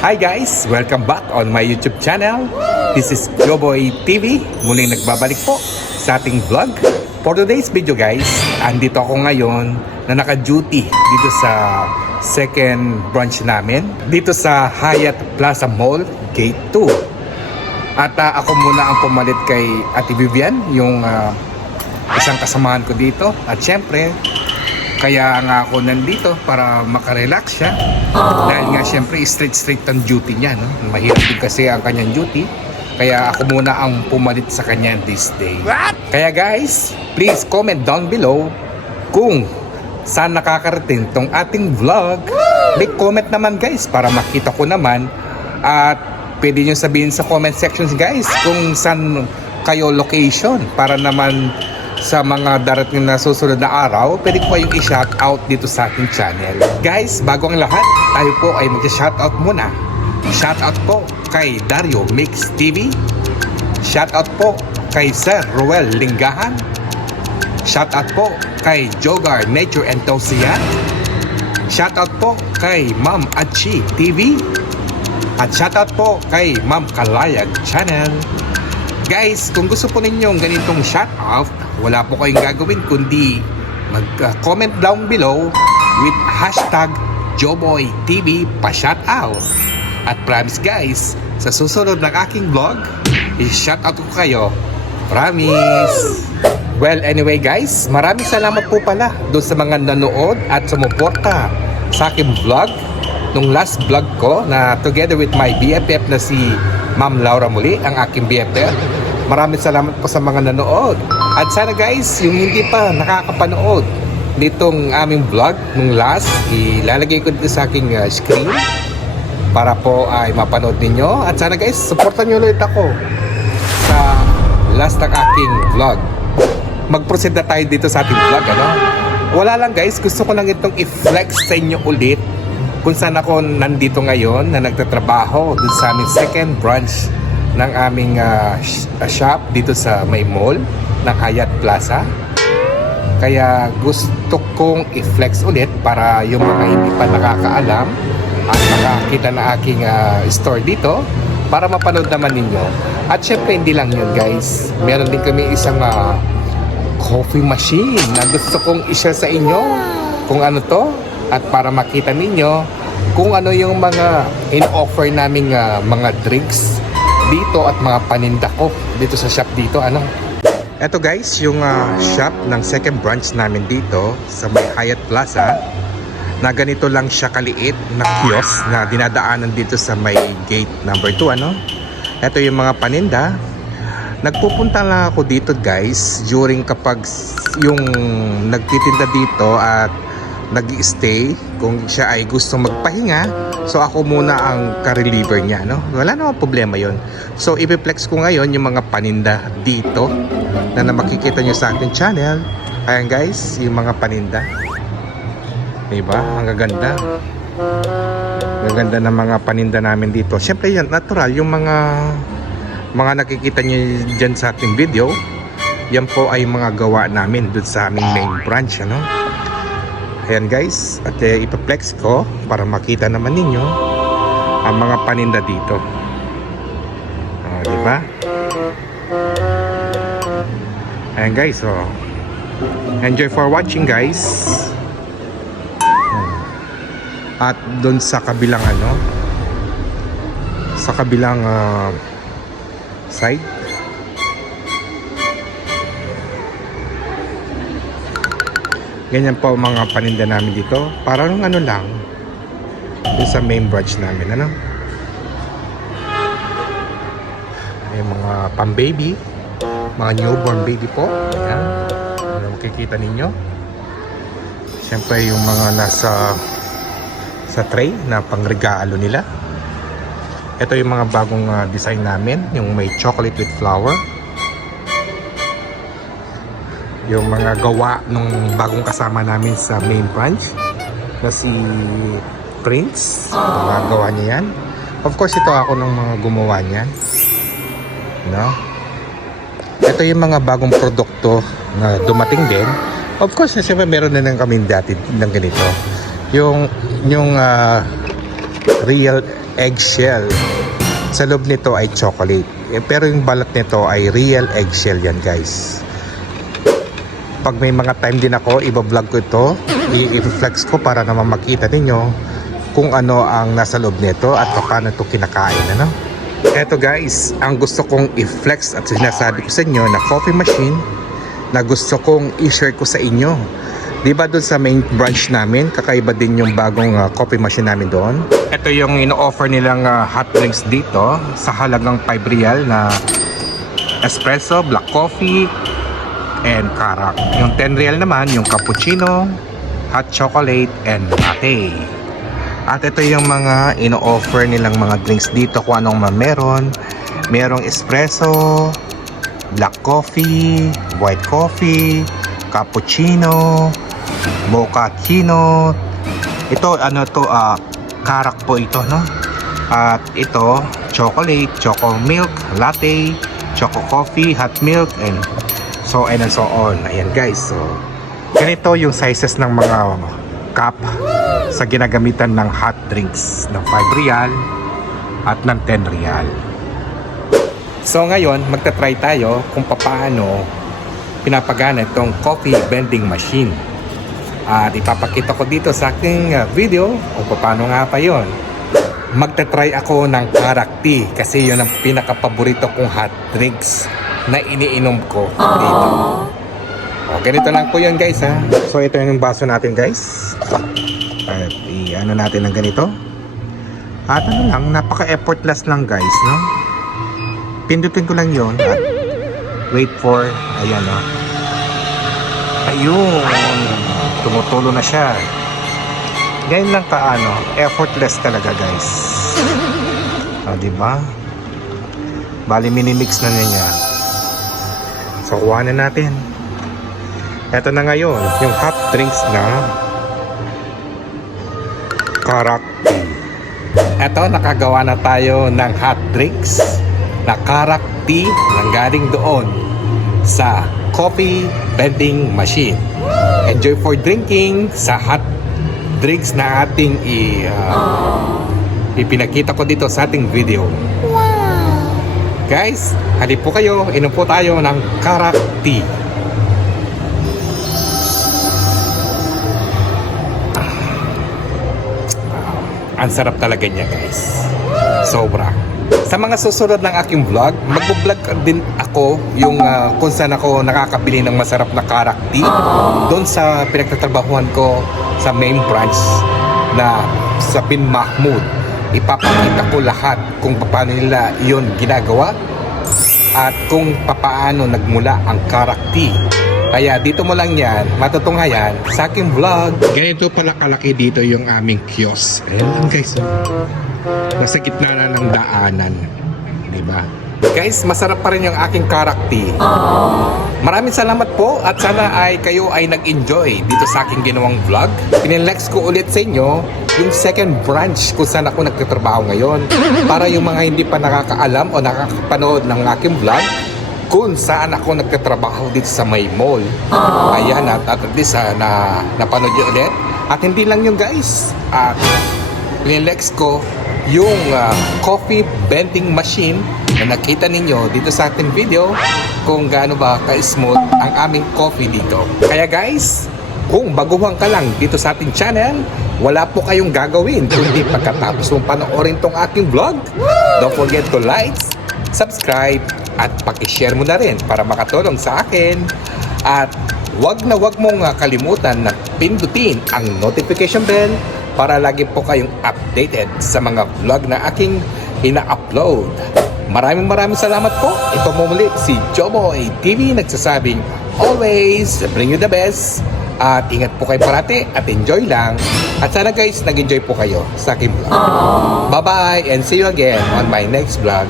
Hi guys! Welcome back on my YouTube channel. This is Joboy TV. Muling nagbabalik po sa ating vlog. For today's video guys, andito ako ngayon na naka-duty dito sa second branch namin. Dito sa Hyatt Plaza Mall, Gate 2. At ako muna ang pumalit kay Ate Vivian, yung isang kasamahan ko dito. At syempre, kaya nga ako nandito para makarelax siya. Dahil nga syempre straight ang duty niya, no? Mahirap din kasi ang kanyang duty. Kaya ako muna ang pumalit sa kanya this day. What? Kaya guys, please comment down below kung saan nakakarating tong ating vlog. Make comment naman guys para makita ko naman. At pwede nyo sabihin sa comment sections guys kung saan kayo location para naman sa mga darating na susunod na araw, pwede ko kayong i-shout out dito sa ating channel. Guys, bago ang lahat, tayo po ay mag-shout out muna. Shout out po kay Dario Mix TV. Shout out po kay Sir Ruel Lingahan. Shout out po kay Jogar Nature Enthusiast. Shout out po kay Ma'am Achi TV. At shout out po kay Ma'am Kalayag Channel. Guys, kung gusto po ninyong ganitong shoutout, wala po kayong gagawin kundi mag-comment down below with hashtag JoboyTV pa-shoutout. At promise guys, sa susunod ng aking vlog, i-shoutout ko kayo. Promise! Well, anyway guys, maraming salamat po pala doon sa mga nanood at sumuporta sa aking vlog. Nung last vlog ko na together with my BFF na si Ma'am Laura Muli, ang aking BFF. Maraming salamat po sa mga nanood. At sana guys, yung hindi pa nakakapanood nitong aming vlog nung last, ilalagay ko dito sa aking screen para po ay mapanood ninyo. At sana guys, supportan nyo ulit ako sa last ng aking vlog. Mag-proceed na tayo dito sa ating vlog, ano? Wala lang guys, gusto ko lang itong i-flex sa inyo ulit kung saan ako nandito ngayon na nagtatrabaho dun sa aming second branch ng aming shop dito sa may mall ng Hyatt Plaza. Kaya gusto kong i-flex ulit para yung mga hindi pa nakakaalam at makakita na aking store dito para mapanood naman ninyo. At syempre hindi lang yun guys, meron din kami isang coffee machine na gusto kong i-share sa inyo kung ano to. At para makita ninyo kung ano yung mga in-offer naming mga drinks dito at mga paninda ko dito sa shop dito, ano. Eto guys, yung shop ng second branch namin dito sa may Hyatt Plaza, na ganito lang siya kaliit na kiosk na dinadaanan dito sa may gate number 2, ano. Eto yung mga paninda. Nagpupunta lang ako dito guys during kapag yung nagtitinda dito at nag-i-stay kung siya ay gusto magpahinga, so ako muna ang ka-reliever niya, no? Wala namang problema yon. So ipiplex ko ngayon yung mga paninda dito na makikita nyo sa ating channel. Ayan guys, yung mga paninda, diba? Ang gaganda, gaganda ng mga paninda namin dito. Siyempre yan, natural, yung mga nakikita nyo dyan sa ating video, yan po ay mga gawa namin dun sa aming main branch, ano? Ayan guys, at ipaplex ko para makita naman ninyo ang mga paninda dito. Diba? Ayan guys, enjoy for watching guys. At doon sa kabilang sa kabilang side, ganyan po mga paninda namin dito. Parang ano lang dito sa main branch namin, ano. May mga pang-baby, mga newborn baby po. Ayan, ano makikita ninyo. Siyempre yung mga nasa sa tray na pangregalo nila. Ito yung mga bagong design namin, yung may chocolate with flower. Yung mga gawa nung bagong kasama namin sa main branch na si Prince, mga gawa niya yan. Of course ito ako nung mga gumawa niyan, no? Ito yung mga bagong produkto na dumating din. Of course na siyempre meron na kami dati ng ganito. Yung real eggshell. Sa loob nito ay chocolate. Pero yung balat nito ay real eggshell yan guys. Pag may mga time din ako, iba-vlog ko ito. I-reflex ko para naman makita ninyo kung ano ang nasa loob nito at paano ito kinakain. Ano? Eto guys, ang gusto kong i-flex at sinasabi ko sa inyo na coffee machine na gusto kong i-share ko sa inyo. Diba doon sa main branch namin, kakaiba din yung bagong coffee machine namin doon. Ito yung ino-offer nilang hot drinks dito sa halagang 5 real na espresso, black coffee, and karak. Yung 10 real naman, yung cappuccino, hot chocolate, and latte. At ito yung mga ino-offer nilang mga drinks dito kung anong meron. Merong espresso, black coffee, white coffee, cappuccino, mochaccino. Ito ano to, karak po ito, no? At ito chocolate, choco milk, latte, choco coffee, hot milk, and so on. Ayan guys, so ganito yung sizes ng mga cup sa ginagamitan ng hot drinks ng 5 real at ng 10 real. So ngayon magta-try tayo kung paano pinapagana itong coffee vending machine. At ipapakita ko dito sa aking video kung paano nga pa yon. Magta-try ako ng karak tea kasi yun ang pinaka-paborito kong hot drinks na iniinom ko dito. O, ganito lang po yun guys ha. So ito yung baso natin guys. At i-ano natin ng ganito. At ano lang, napaka-effortless lang guys, no? Pindutin ko lang yun at wait for, ayan o. Ayun, tumutulo na siya. Ganyan lang kaano, effortless talaga guys. O, diba? Bali minimix na niya. So, kuha na natin. Ito na ngayon, yung hot drinks na karak tea. Ito, nakagawa na tayo ng hot drinks na karak tea nang galing doon sa coffee vending machine. Enjoy for drinking sa hot drinks na ating ipinakita ko dito sa ating video. Guys, halip po kayo, inom po tayo ng karak tea. Ang sarap talaga niya guys. Sobra. Sa mga susunod ng aking vlog, mag-vlog din ako yung kung saan ako nakakabili ng masarap na karak tea doon sa pinagtatrabahuan ko sa main branch na sa Bin Mahmud. Ipapakita ko lahat kung paano nila iyon ginagawa at kung paano nagmula ang karak tea. Kaya dito mo lang yan matutunghayan sa aking vlog. Ganito pala kalaki dito yung aming kiosk. Ayan guys, nasa gitna na ng daanan, diba? Guys, masarap pa rin yung aking karak tea. Maraming salamat po at sana ay kayo ay nag-enjoy dito sa aking ginawang vlog. Pinilex ko ulit sa inyo yung second branch kung saan ako nagtatrabaho ngayon para yung mga hindi pa nakakaalam o nakakapanood ng aking vlog kung saan ako nagtatrabaho dito sa may mall. Ayan, at least napanood yun ulit. At hindi lang yung guys, at pinilex ko yung coffee vending machine na nakita ninyo dito sa ating video kung gaano ba ka-smooth ang aming coffee dito. Kaya guys, kung baguhan ka lang dito sa ating channel, wala po kayong gagawin kundi pagkatapos mong panoorin tong aking vlog. Don't forget to like, subscribe, at pakishare mo na rin para makatulong sa akin. At wag mong kalimutan na pindutin ang notification bell para lagi po kayong updated sa mga vlog na aking ina-upload. Maraming salamat po. Ito mo muli si Joboy TV nagsasabing always bring you the best. At ingat po kayo parati at enjoy lang. At sana guys nag-enjoy po kayo sa aking vlog. Bye bye and see you again on my next vlog.